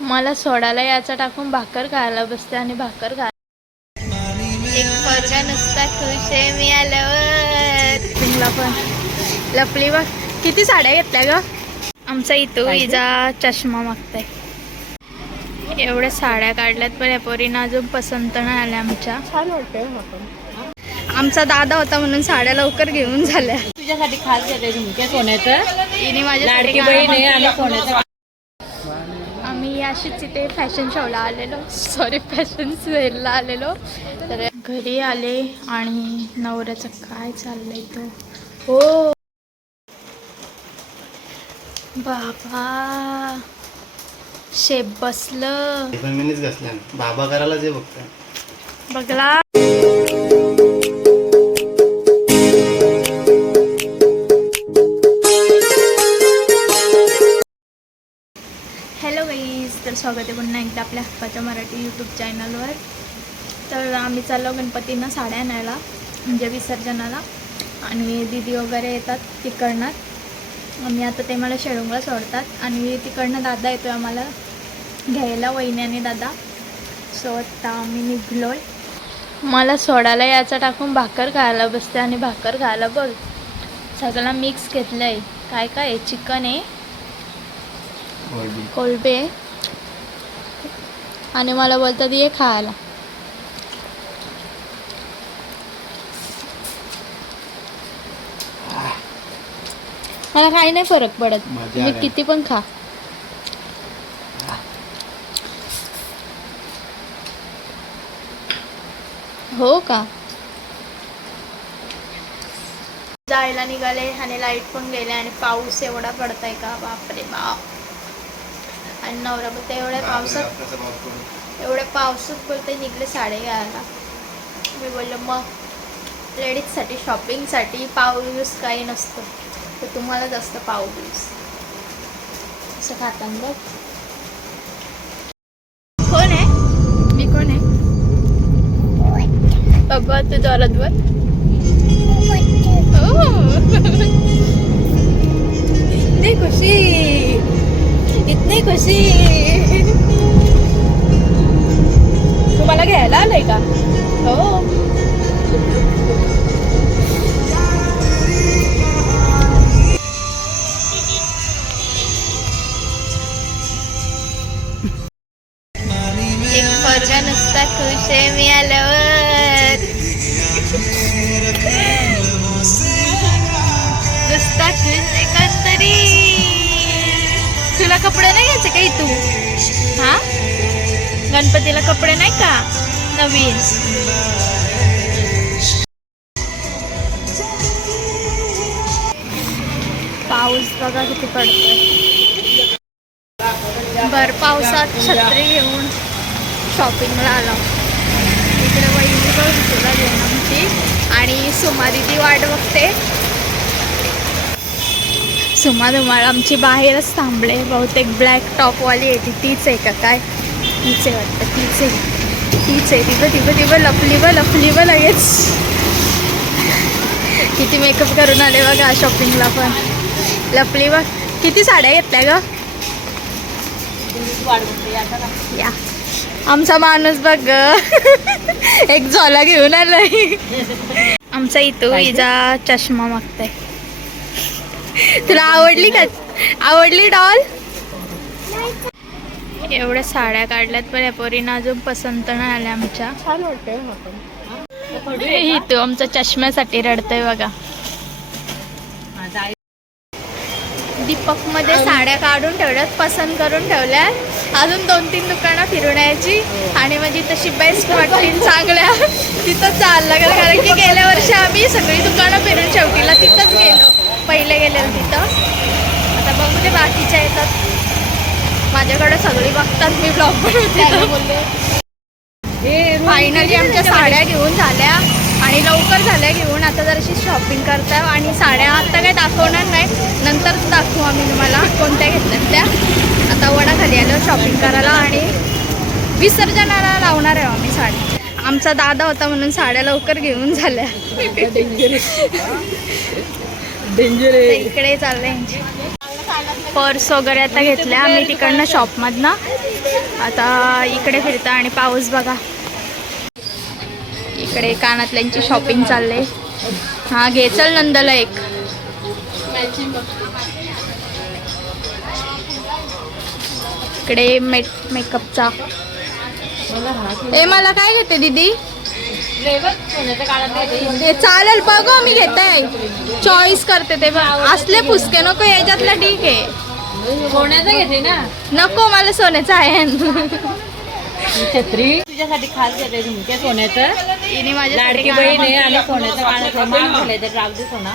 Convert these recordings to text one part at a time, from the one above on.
मला सोडायला याचा टाकून भाकर खायला बसते आणि भाकर खा एक पोरगा नुसता खुश आहे मी आल्यावर. सिंगला पण लपली बघ. किती साड्या घेतल्या ग? आमचा इथं इजा चष्मा मागताय. एवढ्या साड्या काढल्यात पण या पोरींना अजून पसंत नाही आल्या आमच्या. छान वाटतंय. आमचा दादा होता म्हणून साड्या लवकर घेऊन झाल्या. तुझ्यासाठी खास घेतलंय झुमके सोन्याचं. तिने माझ्या लाडकी बहीण आहे आणि सोन्याचं. आम्ही अशीच इथे फॅशन शोला आलेलो, सॉरी फॅशन सेलला आलेलो. तर घरी आले आणि नवऱ्याचं काय चाललंय तो. हो बाबा शेप बसलं. मीच घसल्या बाबा करायला जे बघताय बघला. हॅलो गाईज, तर स्वागत आहे पुन्हा एकदा आपल्या हक्काच्या मराठी यूट्यूब चॅनलवर. तर आम्ही चाललो गणपतींना साड्या आणायला, म्हणजे विसर्जनाला. आणि दीदी वगैरे येतात तिकडनं. आम्ही आता ते मला शेळुंगला सोडतात आणि तिकडनं दादा येतो आम्हाला घ्यायला, वहिनी आणि दादा. सो आता आम्ही निघलो आहे. मला सोडायला याचा टाकून भाकर खायला बसते आणि भाकर खायला बघ सगळं मिक्स घेतलं आहे. काय काय आहे? चिकन आहे, कोलबे आणि मला बोलतात ये खायला. मला काही नाही फरक पडत, मी किती पण खा. हो का? जायला निघाले आणि लाईट पण गेले आणि पाऊस एवढा पडताय का बापरे बाप. आणि नवरा बोलते एवढ्या पावसात बोलते निघले साडे घ्यायला. मी बोललो मग लेडीजसाठी शॉपिंगसाठी पाऊस काही नसतं, तर तुम्हाला जास्त पाऊस असं खाताना बघ. कोण आहे? मी कोण आहे? बाबा तू जोरात वर. इतनी खुशी, इतनी खुशी. तुम्हाला घ्यायला आलंय का? हो. एक पोरगा नुसता खुश आहे मी आल्यावर. नुसता खुश आहे कस तरी. तुला कपडे नाही घ्यायचे का इथून? हा, गणपतीला कपडे नाही का नवीन? पाऊस बघा किती पडतोय. भर पावसात छत्री घेऊन शॉपिंगला आलो. इकडे वहिनी बघ तुला घेऊन आमची आणि सुमा दिदी वाट बघते. सुमा धुमाळ आमची बाहेरच थांबले. बहुतेक ब्लॅक टॉपवाली आहे तीच आहे का काय? तीच आहे वाटतं, तीच आहे. तिथं लपली व लगेच. किती मेकअप करून आले बघा शॉपिंगला पण. लपली बघ. किती साड्या घेतल्या ग? या आमचा माणूस बघ एक झोला घेऊन आलाय. आमचा इथं इजा चष्मा मागताय. तुला आवडली का? आवडली डॉल? एवढ्या साड्या काढल्यात पण या पोरींना अजून पसंत नाही आल्या आमच्या. छान वाटतंय. इथं आमचा चष्म्यासाठी रडतय बघा. दीपक मध्ये साड्या काढून ठेवल्यात, पसंत करून ठेवल्या. अजून 2-3 दुकानं फिरून यायची आणि म्हणजे तशी बेस्ट वाटतील चांगल्या तिथंच जायला लागेल. कारण की गेल्या वर्षी आम्ही सगळी दुकानं फिरून शेवटीला तिथंच गेलो. पहिले गेलेलो तिथं. आता बघू ते बाकीच्या येतात. माझ्याकडे सगळी बघतात, मी ब्लॉग बनवते. फायनली आमच्या साड्या घेऊन झाल्या आणि लवकर झाल्या घेऊन. आता जराशी शॉपिंग करता आणि साड्या आता काही दाखवणार नाही, नंतर दाखवू आम्ही तुम्हाला कोणत्या घेतल्यात त्या. आता वडाखाली आलो शॉपिंग करायला आणि विसर्जनाला लावणार आहे आम्ही साडी. आमचा दादा होता म्हणून साड्या लवकर घेऊन झाल्या. इकडे चाललंय. पर्स वगैरे आता घेतल्या आम्ही तिकडनं शॉपमधनं. आता इकडे फिरता आणि पाऊस बघा. इकडे कानातल्यांची शॉपिंग चालले. हा घे चल नंदला एक. इकडे मेकअपचा. मला काय घेते दीदी? सोन्याच्या काळात हे चालेल बघ मी घेते. चॉईस करते ते असले पुसके नको याच्यातला ठीक आहे. सोन्याचं घेते ना. नको मला सोन्याचं आहे. छत्री तुझ्यासाठी खास घेते झुमके सोन्याचं. तिने माझ्या लाडकी बहीण आहे आणि सोन्याच्या काळात मान झाले तर रागदी सोना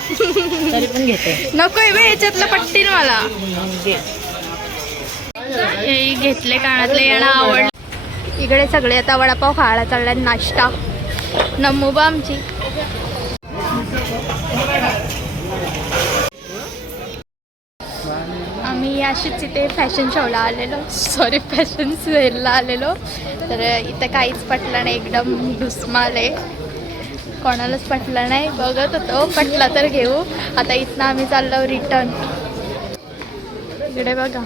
तरी पण घेते. नको आहे याच्यातलं पट्टीन मला. घे. हे घेतले कानातले यांना आवडले. इकडे सगळे आता वडापाव खायला चाललाय. नाश्ता नम्मूबा आमची. आम्ही अशीच इथे फॅशन शोला आलेलो. फॅशन सेलला आलेलो. तर इथं काहीच पटलं नाही. एकदम ढुसमाल आहे. कोणालाच पटलं नाही. बघत होतो पटला तर घेऊ. आता इथनं आम्ही चाललो रिटर्न. इकडे बघा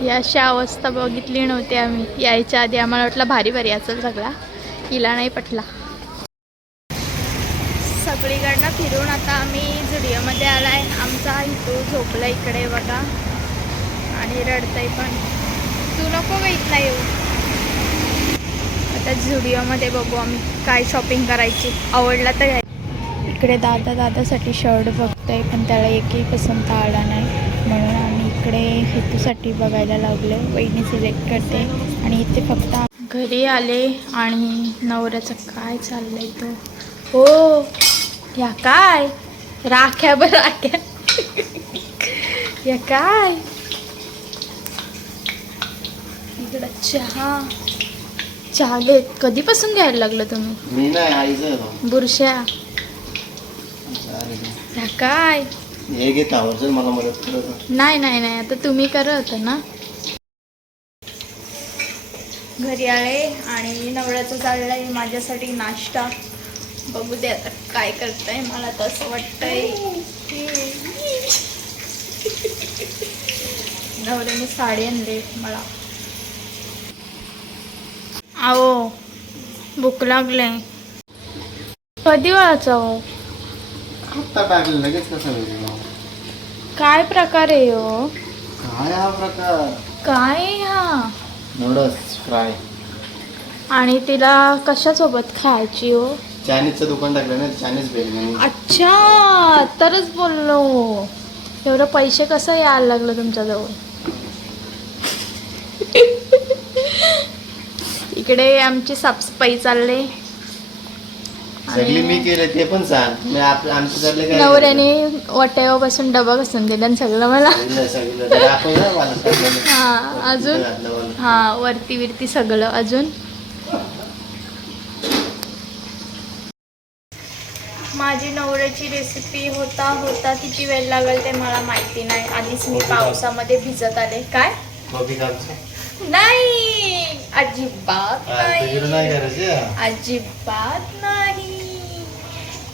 ही अशी अवस्था बघितली नव्हती आम्ही यायच्या आधी. आम्हाला वाटलं भारी भारी असेल सगळा. हिला नाही पटला. सगळीकडनं फिरून आता आम्ही झुडिओमध्ये आलाय. आमचा हितू झोपला इकडे बघा आणि रडतंय पण. तू नको का इथला येऊ. आता झुडिओमध्ये बघू आम्ही काय शॉपिंग करायची. आवडला तर घ्याय. इकडे दादासाठी शर्ट बघतोय पण त्याला एकही पसंत आला नाही. म्हणून आम्ही इकडे हेतूसाठी बघायला लागलो. वहिनी सिलेक्ट करते आणि इथे फक्त घरी आले आणि नवऱ्याचं काय चाललंय तो. हो या काय राख्या बरं राख्या. या काय इकडं चहा घेत. कधीपासून घ्यायला लागलं तुम्ही? मी नाही आईचं बुरश्या. या काय हे घेत आवडतं मला मदत करत. नाही आता तुम्ही करत होता ना. घरी आले आणि नवऱ्याचं चाललंय माझ्यासाठी नाश्ता. बघू दे आता काय करताय. मला तर असं वाटतंय नवऱ्याने साडी आणली मला. आओ भूक लागले. कधी वाचाव आत्ता टाकलं लगेच कसं होईल. काय प्रकार आहे हो. काय हा प्रकार. काय हा नूडल्स फ्राय. आणि तिला कशासोबत खायची हो. चायनीजचं दुकान टाकलं ना. चायनीज बेल. अच्छा तरच बोललो. एवढं पैसे कसं यायला लागलं तुमच्याजवळ. इकडे आमची साफसफाई चालले. सगळी मी केले ते पण सांग. मी आमचं चालले काय. नवऱ्याने वाट्यापासून डबा घासून दिला आणि सगळं मला. हा अजून हा वरती सगळं अजून. माझी नवऱ्याची रेसिपी होता किती वेळ लागेल ते मला माहिती नाही. आधीच मी पावसामध्ये भिजत आले. काय नाही अजिबात नाही. अजिबात नाही.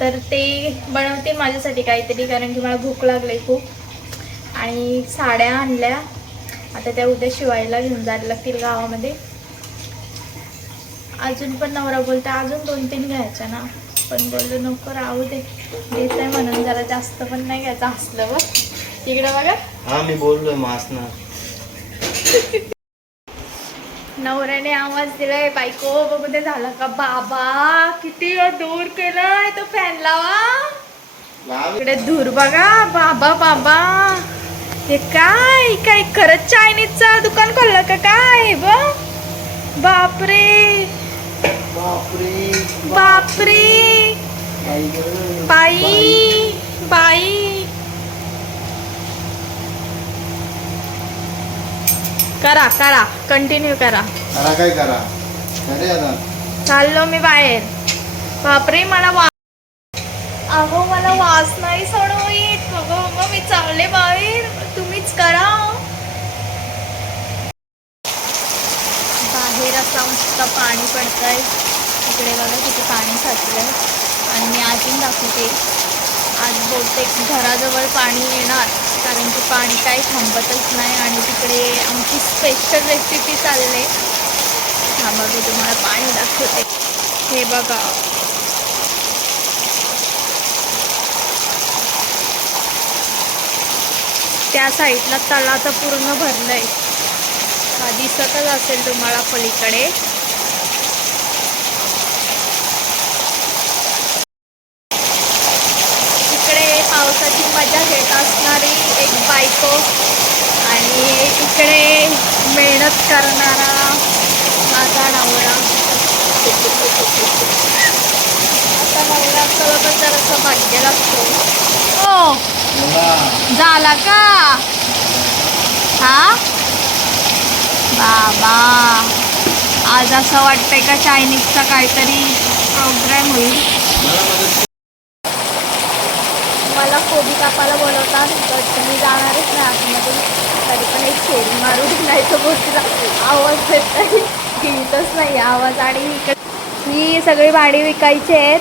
तर ते बनवते माझ्यासाठी काहीतरी कारण की मला भूक लागली खूप. आणि साड्या आणल्या. आता त्या उद्या शिवायला घेऊन जायला लागतील गावामध्ये. अजून पण नवरा बोलता अजून 2-3 घ्यायच्या ना. पण बोललो नको राहू दे. देत आहे म्हणून जरा जास्त पण नाही घ्यायचं. असलं बघ तिकडे बघा. हा मी बोललोय मासना. नवऱ्याने आवाज दिलाय बायको बघू दे झाला का. बाबा किती दूर केलाय तो फॅन लावा. इकडे धूर बघा. बाबा हे काय काय खरंच चायनीजचं दुकान खोललं का काय. बापरे बाई करा कंटिन्यू करा. काय करा चाललो मी बाहेर. बापरे मला अगो मला वास नाही सोडू येत. मग मी चालले बाहेर. तुम्हीच करा. बाहेर असं मस्त पाणी पडतंय. इकडे बघा किती पाणी साचलंय. आणि मी अजून दाखवते. आज बहुतेक घराजवळ पाणी येणार, कारण की पाणी काही थांबतच नाही. आणि तिकडे आमची स्पेशल रेसिपी चालले. थांबा मी तुम्हाला पाणी दाखवते. हे बघा, त्या साईडला तलाचं पूर्ण भरलंय. हा दिसतच असेल तुम्हाला पलीकडे. इकडे पावसाची मजा घेत असणारी एक बायको आणि इकडे मेहनत करणारा माझा नवरा. आता नवरा असला तर जरासं भाग्य लागतो. हो, झाला का? हा बाबा, आज असं वाटतंय का चायनीजचा काहीतरी प्रोग्राम होईल. मला कोबी कापायला बोलवतात, तर तुम्ही जाणारच नाही आतमध्ये. तरी पण एक फेरी मारून नाही तर गोष्टीला आवाज घेतच नाही आवाज. आणि इकडे ही सगळी भाडी विकायची आहेत.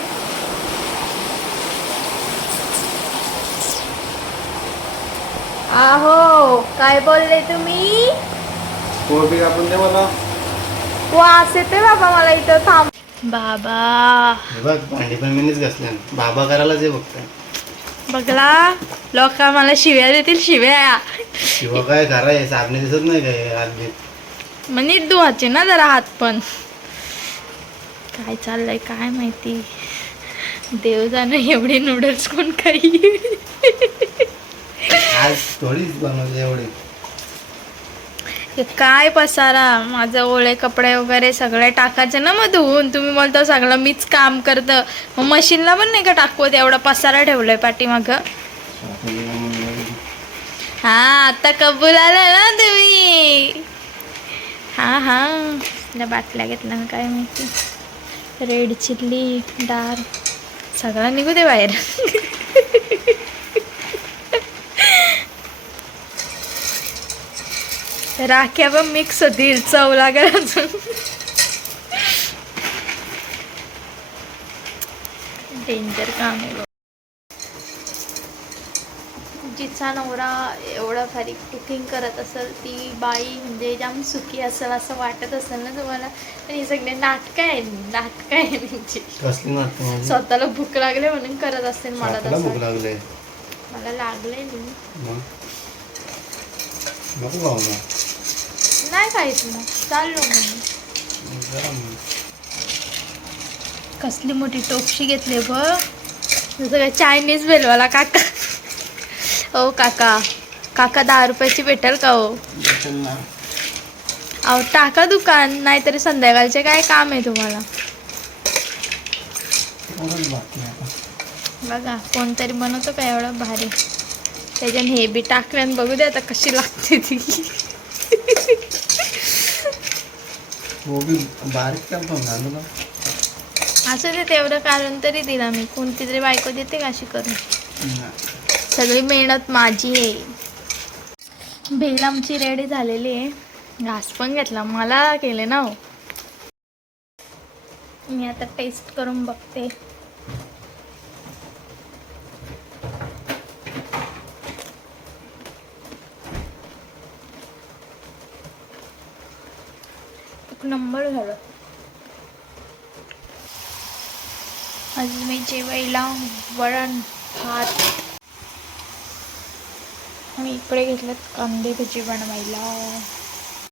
आहो, काय बोलले तुम्ही? कोबी कापून दे मला. वास येते बाबा मला इथं. थांब बाबा. हे बघ, भांडी पण मीच घासल्या. बाबा करायलाच आहे फक्त. बघला, लोक मला शिव्या देतील. शिव्या किंवा काय घरा आहे, साबणे दिसत नाही काय आधी. मग नीट धुवायचे ना जरा हात पण. काय चाललंय काय माहिती. देव जाणं एवढे नूडल्स कोण खाई. आज थोडीच बनवली एवढी. काय पसारा. माझं ओळे कपडे वगैरे सगळे टाकायचे ना मग धुवून. तुम्ही बोलता सगळं मीच काम करतं, मग मशीनला पण नाही का टाकवत. एवढा पसारा ठेवलाय पाठीमागं. हा, आता कबूल आला ना तुम्ही. हा त्या बाटल्या घेतल्या ना काय माहिती. रेड चिल्ली डार्क सगळा निघू दे बाहेर. राख्या पण मिक्स होतील, चव लागेल अजून. डेंजर काम आहे. जिचा नवरा एवढा भारी कुकिंग करत असेल ती बाई म्हणजे जाम सुखी असेल असं वाटत असेल ना तुम्हाला. पण हे सगळे नाटकं आहे त्यांची. कसली नाटकं? स्वतःला भूक लागले म्हणून करत असेल. मला भूक तसं लागले. मला लागले नाही खायचं मग चाललो म्हणून. कसली मोठी टोपशी घेतली बघ, जसं काय चायनीज बेलवाला काका. ओ काका 10 रुपयाची भेटेल का हो? अहो टाका दुकान, नाहीतरी संध्याकाळचे काय काम आहे तुम्हाला. बघा कोणतरी बनवतो का एवढं भारी. त्याच्याने हे बी टाकल्यान बघू दे आता कशी लागते ती. असं ते तेवढं कारण तरी दिला मी. कोणती तरी बायको देते का अशी करून. सगळी मेहनत माझी आहे. भेल आमची रेडी झालेली आहे. घास पण घेतला, मला केले ना हो. मी आता टेस्ट करून बघते. एक नंबर झालं. आज मी जेवायला वरण भात. मी इकडे घेतलं कांदे भजी बनवायला.